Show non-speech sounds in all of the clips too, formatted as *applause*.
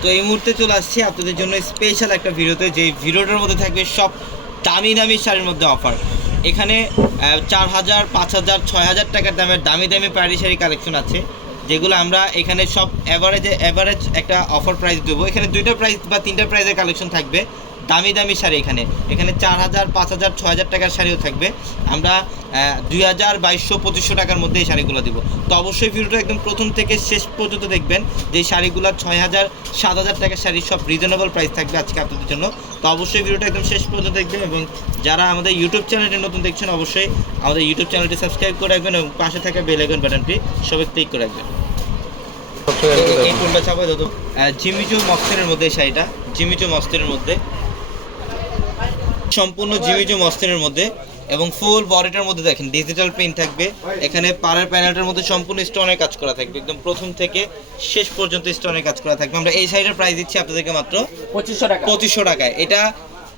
তো এই মুহূর্তে চলে আসছি আপনাদের জন্য স্পেশাল একটা ভিডিওতে, যে ভিডিওটার মধ্যে থাকবে সব দামি দামি শাড়ির মধ্যে অফার এখানে চার হাজার, পাঁচ হাজার, ছয় হাজার টাকার দামের দামি দামি পাড়ি শাড়ি কালেকশন আছে, যেগুলো আমরা এখানে সব অ্যাভারেজে অ্যাভারেজ একটা অফার প্রাইস দেবো। এখানে দুইটা প্রাইস বা তিনটা প্রাইসের কালেকশন থাকবে। দামি দামি শাড়ি এখানে। এখানে চার হাজার পাঁচ হাজার ছয় হাজার টাকার শাড়িও থাকবে। আমরা দুই হাজার বাইশশো পঁচিশশো টাকার মধ্যে এই শাড়িগুলো দিব। তো অবশ্যই ভিডিওটা একদম প্রথম থেকে শেষ পর্যন্ত দেখবেন যে এই শাড়িগুলো ছয় হাজার সাত হাজার টাকার শাড়ি সব রিজনেবল প্রাইস থাকবে আজকে আপনাদের জন্য। তো অবশ্যই ভিডিওটা একদম শেষ পর্যন্ত দেখবেন এবং যারা আমাদের ইউটিউব চ্যানেলটি নতুন দেখছেন অবশ্যই আমাদের ইউটিউব চ্যানেলটি সাবস্ক্রাইব করে রাখবেন এবং পাশে থাকা বেল আইকন বাটনটি সবাই ক্লিক করে রাখবেন। এই- কোনটা চাপাই দাও তো আহ, জিমিচু মস্তিনের মধ্যে এই শাড়িটা। জিমিচু মস্তিনের মধ্যে। সম্পূর্ণ জিমিচু মস্তিনের মধ্যে এবং ফুল বডিটার মধ্যে দেখেন ডিজিটাল প্রিন্ট থাকবে। এখানে পাড়ের প্যানেলটার মধ্যে সম্পূর্ণ স্টোনের কাজ করা থাকবে। একদম প্রথম থেকে শেষ পর্যন্ত স্টোনের কাজ করা থাকবে। আমরা এই শাড়িটার প্রাইস দিচ্ছি আপনাদেরকে মাত্র পঁচিশশো টাকা। পঁচিশশো টাকায়। এটা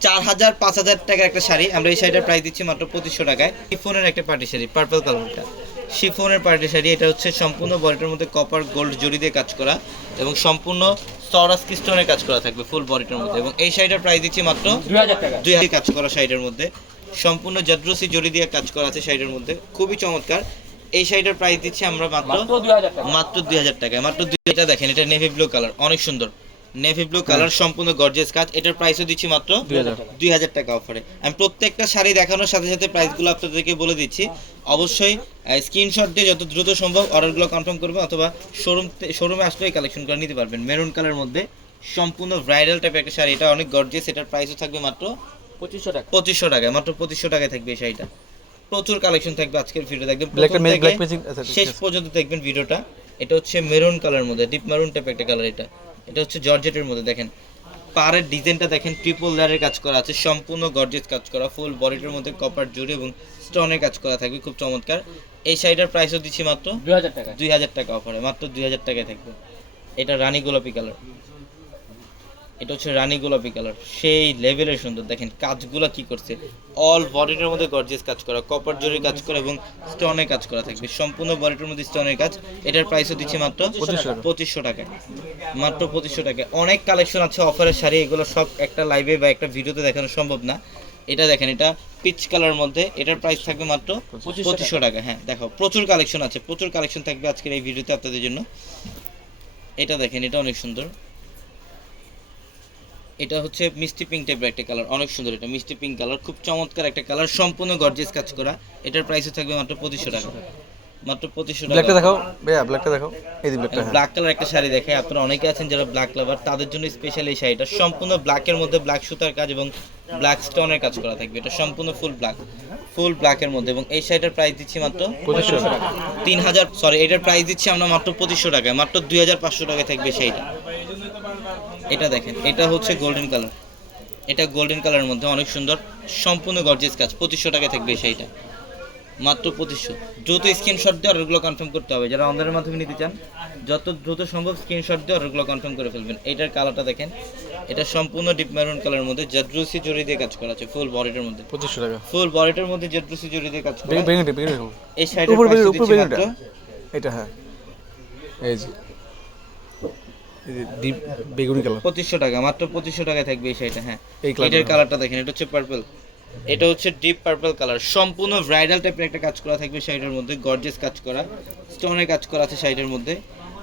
চার হাজার পাঁচ হাজার টাকার একটা শাড়ি। আমরা এই শাড়িটার প্রাইস দিচ্ছি মাত্র পঁচিশশো টাকায়। এই ফোনের একটা পার্টি শাড়ি পার্পল কালারটা শিফনের পার্টি শাড়ি এটা হচ্ছে সম্পূর্ণ বডিটার মধ্যে কপার গোল্ড জড়ি দিয়ে কাজ করা এবং সম্পূর্ণ সরাস স্টোনের কাজ করা থাকবে ফুল বডিটার মধ্যে। এবং এই শাড়িটার প্রাইস দিচ্ছি মাত্র দুই হাজার হাজার কাজ করা শাড়িটার মধ্যে। সম্পূর্ণ জাদ্রসি জড়ি দিয়ে কাজ করা আছে শাড়িটার মধ্যে। খুবই চমৎকার। এই শাড়িটার প্রাইস দিচ্ছি আমরা মাত্র মাত্র দুই হাজার টাকা। মাত্র দুই হাজার টাকায়। মাত্র দুই এটা দেখেন এটা নেভি ব্লু কালার অনেক সুন্দর। নেভি ব্লু কালার সম্পূর্ণ গর্জিয়াস কাজ। এটার প্রাইসও দিচ্ছি মাত্র দুই হাজার টাকা। অফারে আমি প্রত্যেকটা শাড়ি দেখানোর সাথে সাথে প্রাইসগুলো আপনাদেরকে বলে দিচ্ছি। অবশ্যই স্ক্রিনশট দিয়ে যত দ্রুত সম্ভব অর্ডারগুলো কনফার্ম করবেন অথবা শোরুম শোরুমে আসলে কালেকশন করে নিতে পারবেন। মেরুন কালার মধ্যে সম্পূর্ণ ব্রাইডাল টাইপের একটা শাড়ি। এটা অনেক গর্জিয়াস এটার প্রাইসও থাকবে মাত্র পঁচিশশো টাকা। পঁচিশশো টাকায় মাত্র পঁচিশশো টাকায় থাকবে এই শাড়িটা। প্রচুর কালেকশন থাকবে আজকের ভিডিও দেখবেন আচ্ছা শেষ পর্যন্ত দেখবেন ভিডিওটা এটা হচ্ছে মেরুন কালার মধ্যে ডিপ মেরুন টাইপ একটা কালার এটা। এটা হচ্ছে জর্জেটের মধ্যে দেখেন। পাড়ের ডিজাইনটা দেখেন ট্রিপল লেয়ারের কাজ করা আছে সম্পূর্ণ গর্জেস কাজ করা ফুল বডিটার মধ্যে কপার জুড়ে এবং স্টোনের কাজ করা থাকবে খুব চমৎকার। এই শাড়িটার প্রাইসও দিচ্ছি মাত্র দুই হাজার টাকা। দুই হাজার টাকা অফারে মাত্র দুই হাজার টাকায় থাকবে। এটা রানী গোলাপি কালার এটা হচ্ছে রানী গোলাপি কালার। সেই লেভেলের সুন্দর। দেখেন কাজগুলো কি করছে। অল বডিটার মধ্যে গর্জিয়াস কাজ করা কপার জরির কাজ করা এবং স্টোনের কাজ করা থাকবে। সম্পূর্ণ বডিটার মধ্যে স্টোনের কাজ। এটার প্রাইসও দিচ্ছি মাত্র পঁচিশশো টাকা। মাত্র পঁচিশশো টাকায় অনেক কালেকশন আছে অফারের শাড়ি। এগুলো সব একটা লাইভে বা একটা ভিডিওতে দেখানো সম্ভব না। এটা দেখেন এটা পিচ কালার মধ্যে। এটার প্রাইস থাকবে মাত্র পঁচিশশো টাকা। হ্যাঁ দেখো প্রচুর কালেকশন আছে। প্রচুর কালেকশন থাকবে আজকের এই ভিডিওতে আপনাদের জন্য। এটা দেখেন এটা অনেক সুন্দর। এটা হচ্ছে মিষ্টি পিঙ্ক টাইপের একটা কালার অনেক সুন্দর এটা মিষ্টি পিঙ্ক কালার খুব চমৎকার একটা কালার সম্পূর্ণ গর্জিয়াস কাজ করা। এটার প্রাইসও থাকবে মাত্র পঁচিশশো টাকা। মাত্র পঁচিশশো ব্ল্যাকটা টাকা দেখাও ভাইয়া ব্ল্যাকটা দেখাও। এই ব্ল্যাকটা ব্ল্যাক কালার একটা শাড়ি দেখে আপনারা অনেকে আছেন যারা ব্ল্যাক লাভার তাদের জন্য স্পেশাল এই শাড়িটা। সম্পূর্ণ ব্ল্যাকের মধ্যে ব্ল্যাক সুতার কাজ এবং ব্ল্যাক স্টোনের কাজ করা থাকবে। এটা সম্পূর্ণ ফুল ব্ল্যাক ফুল ব্ল্যাকের মধ্যে। এবং এই শাড়িটার প্রাইস দিচ্ছি মাত্র পঁচিশশো টাকা। তিন হাজার সরি এটার প্রাইস দিচ্ছি আমরা মাত্র পঁচিশশো টাকায়। মাত্র দুই হাজার পাঁচশো টাকায় থাকবে সেইটা এটা দেখেন এটা হচ্ছে গোল্ডেন কালার এটা গোল্ডেন কালারের মধ্যে অনেক সুন্দর সম্পূর্ণ গর্জিয়াস কাজ। পঁচিশশো টাকায় থাকবে সেইটা। মাত্র পঁচিশশো। দ্রুত স্ক্রিনশট দিয়ে অর্ডারগুলো কনফার্ম করতে হবে। যারা অনলাইনের মাধ্যমে নিতে চান যত দ্রুত সম্ভব স্ক্রিনশট দিয়ে অর্ডারগুলো কনফার্ম করে ফেলবেন। এটার কালারটা দেখেন। এটা সম্পূর্ণ ডিপ মেরুন কালারের মধ্যে জাদ্রুসি জড়ি দিয়ে কাজ করা আছে ফুল বডিটার মধ্যে। পঁচিশশো টাকা। ফুল বডিটার মধ্যে জাদ্রুসি জড়ি দিয়ে কাজ করা এই মাত্র। এটা হ্যাঁ। এই যে। ডিপ বেগুনি কালার পঁচিশশো টাকা মাত্র পঁচিশশো টাকায় থাকবে এই শাড়িটা হ্যাঁ। এটার কালারটা দেখেন এটা হচ্ছে পার্পল এটা হচ্ছে ডিপ পার্পল কালার সম্পূর্ণ ব্রাইডাল টাইপের একটা কাজ করা থাকবে শাড়িটার মধ্যে গর্জেস কাজ করা স্টোনের কাজ করা আছে শাড়িটার মধ্যে।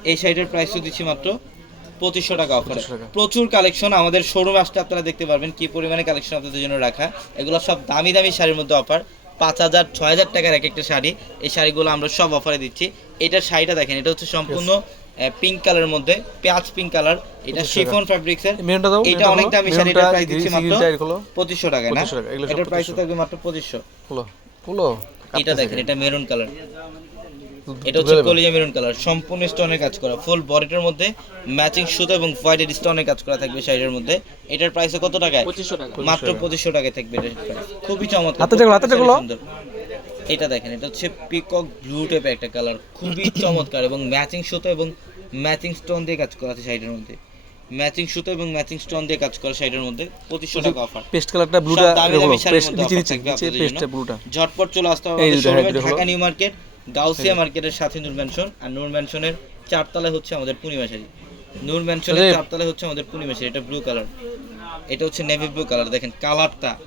এই শাড়িটার প্রাইস তো দিচ্ছি মাত্র পঁচিশশো টাকা অফারে 2500 টাকা। প্রচুর কালেকশন আমাদের শোরুম আসতে আপনারা দেখতে পারবেন কি পরিমাণে কালেকশন আপনাদের জন্য রাখা। এগুলো সব দামি দামি শাড়ির মধ্যে অফার পাঁচ হাজার ছয় হাজার টাকার এক একটা শাড়ি। এই শাড়িগুলো আমরা সব অফারে দিচ্ছি। এটার শাড়িটা দেখেন এটা হচ্ছে সম্পূর্ণ পিঙ্ক কালারের মধ্যে পেঁয়াজ পিঙ্ক কালার এটা শিফন মেরুনটা দাও এটা অনেক দামি শাড়ি এটার প্রাইস দিচ্ছি মাত্র সিলটা খোলো পঁচিশশো টাকা না? 2500 টাকা, সব এটার প্রাইস 2500 থাকবে মাত্র পঁচিশশো। খোলো খোলো এটা দেখেন এটা মেরুন কালার এটা হচ্ছে কলিজা মেরুন কালার সম্পূর্ণ স্টোনের কাজ করা ফুল বডিটার মধ্যে ম্যাচিং সুতো এবং হোয়াইটের স্টোনের কাজ করা থাকবে শাড়ির মধ্যে। এটার প্রাইস কত টাকায়? পঁচিশশো টাকা। মাত্র পঁচিশশো টাকায় থাকবে এটার। খুবই চমৎকার হাতে দেখো, হাতে দেখো। এটা দেখেন এটা হচ্ছে পিকক ব্লু টাইপের একটা কালার খুবই *coughs* চমৎকার এবং ম্যাচিং সুতো এবং ম্যাচিং স্টোন দিয়ে কাজ করা আছে শাড়িটার মধ্যে। ম্যাচিং সুতো এবং ম্যাচিং স্টোন দিয়ে কাজ করা শাড়িটার মধ্যে পঁচিশশো টাকা অফার পেস্ট কালারটা ব্লুটা পেস্টটা ব্লুটা ঝটপট চলে আসতে হবে। ঢাকা নিউ মার্কেট গাউসিয়া মার্কেটের সাথে নূর ম্যানশন আর নূর ম্যানশনের চারতলায় হচ্ছে আমাদের পূর্ণিমা শাড়ি। নূর ম্যানশনের আরে- চারতলা হচ্ছে আমাদের পূর্ণিমাসের এটা ব্লু কালার এটা হচ্ছে নেভি ব্লু কালার দেখেন কালারটা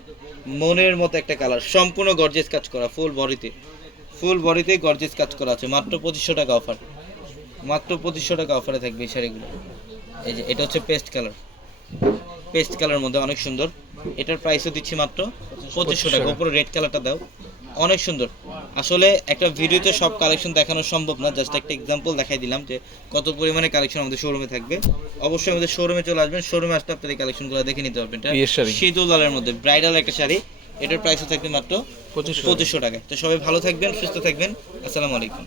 মনের মতো একটা কালার সম্পূর্ণ গর্জেস কাজ করা ফুল বডিতে ফুল বডিতে গর্জেস কাজ করা আছে মাত্র পঁচিশশো টাকা অফার মাত্র পঁচিশশো টাকা অফারে থাকবে এই শাড়িগুলো। এই যে এটা হচ্ছে পেস্ট কালার পেস্ট কালার মধ্যে অনেক সুন্দর। এটার প্রাইসও দিচ্ছি মাত্র পঁচিশশো টাকা। উপরে রেড কালারটা দাও। অনেক সুন্দর। আসলে একটা ভিডিওতে সব কালেকশন দেখানো সম্ভব না। জাস্ট একটা এক্সাম্পল দেখাই দিলাম যে কত পরিমাণে কালেকশন আমাদের শোরুমে থাকবে। অবশ্যই আমাদের শোরুমে চলে আসবেন। শোরুমে আসলে আপনার এই কালেকশনগুলো দেখে নিতে পারবেন। এটা শীতল লালের মধ্যে ব্রাইডাল একটা শাড়ি। এটার প্রাইসও থাকবে মাত্র পঁচিশশো পঁচিশশো টাকা। তো সবাই ভালো থাকবেন সুস্থ থাকবেন। আসসালামু আলাইকুম।